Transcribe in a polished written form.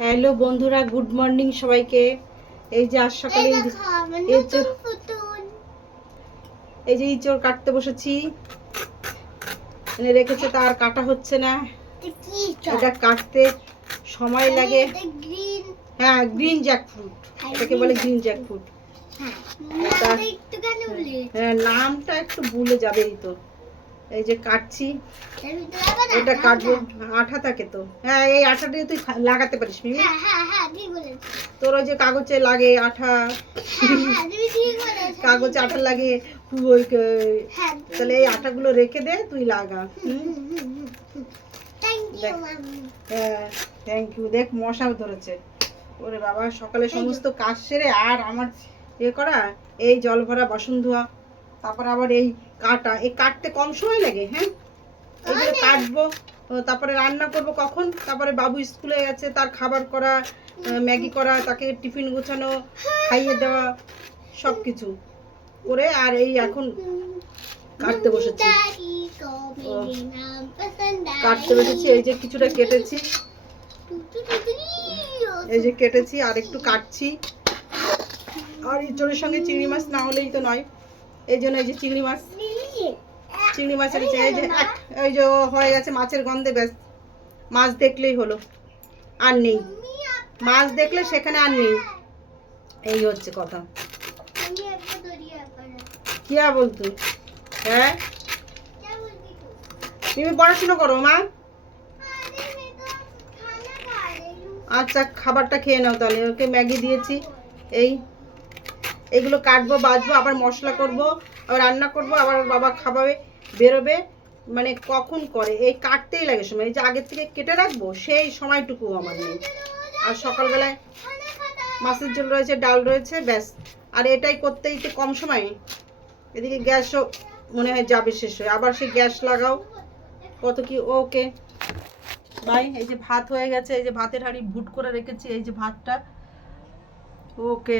Hello বন্ধুরা, good morning সবাইকে। এই যে আজ সকালে এই যে ইঁচড় কাটতে বসেছি, এনে রেখেছে, তার কাটা হচ্ছে না। এটা কাটতে সময় লাগে। হ্যাঁ, গ্রিন জ্যাকফ্রুট, এটাকে বলে গ্রিন জ্যাকফ্রুট। হ্যাঁ, নামটা একটু ভুলে যাবেই তো। এই যে কাটছি, এটা কাটবো, আঠা থাকে তো। হ্যাঁ, এই আঠাটা তুই লাগাতে পারিস। তোর ওই যে কাগজে লাগে আঠা, কাগজে আঠা লাগে, তাহলে এই আঠাগুলো রেখে দে, তুই লাগা। হ্যাঁ, থ্যাংক ইউ। দেখ মশাও ধরেছে। ওরে বাবা, সকালে সমস্ত কাজ সেরে আর আমার করা, এই জল ভরা বাসন ধোয়া, তারপর আবার এই কাটা, এই কাটতে কম সময় লাগে। হ্যাঁ, এগুলো কাটবো, তারপরে রান্না করব কখন, তারপরে বাবু স্কুলে গেছে, তার খাবার করা, ম্যাগি করা, তাকে টিফিন গোছানো, খাইয়ে দেওয়া, সব কিছু করে আর এই এখন কাটতে বসেছি। এই যে কিছুটা কেটেছি, এই যে কেটেছি আর একটু কাটছি। আর ইঁচড়ের সঙ্গে চিংড়ি মাছ না হলেই তো নয়, এই জন্য এই যে চিংড়ি মাছের এই যে হয়ে গেছে মাছের গন্ধে, ব্যাস মাছ দেখলেই হলো, আর নেই। মাছ দেখলে সেখানে আর নেই, এই হচ্ছে কথা। কি আর বলতো? হ্যাঁ, তুমি পড়াশোনা করো মা। আচ্ছা, খাবারটা খেয়ে নাও তাহলে। ওকে ম্যাগি দিয়েছি, এইগুলো কাটবো, বাজবো, আবার মশলা করব, আবার রান্না করব, আবার বাবা খাবাবে, বেরোবে। মানে কখন করে, এই কাটতেই লাগে সময়। এই যে আগের থেকে কেটে রাখবো, সেই সময়টুকু আমার নেই। আর সকালবেলায় মাছের ঝোল রয়েছে, ডাল রয়েছে, ব্যাস। আর এটাই করতেই তো কম সময়। এদিকে গ্যাসও মনে হয় যাবে শেষ হয়ে, আবার সেই গ্যাস লাগাও, কত কি। Okay bye. এই যে ভাত হয়ে গেছে, এই যে ভাতের হাঁড়ি ভুট করে রেখেছি, এই যে ভাতটা। ওকে।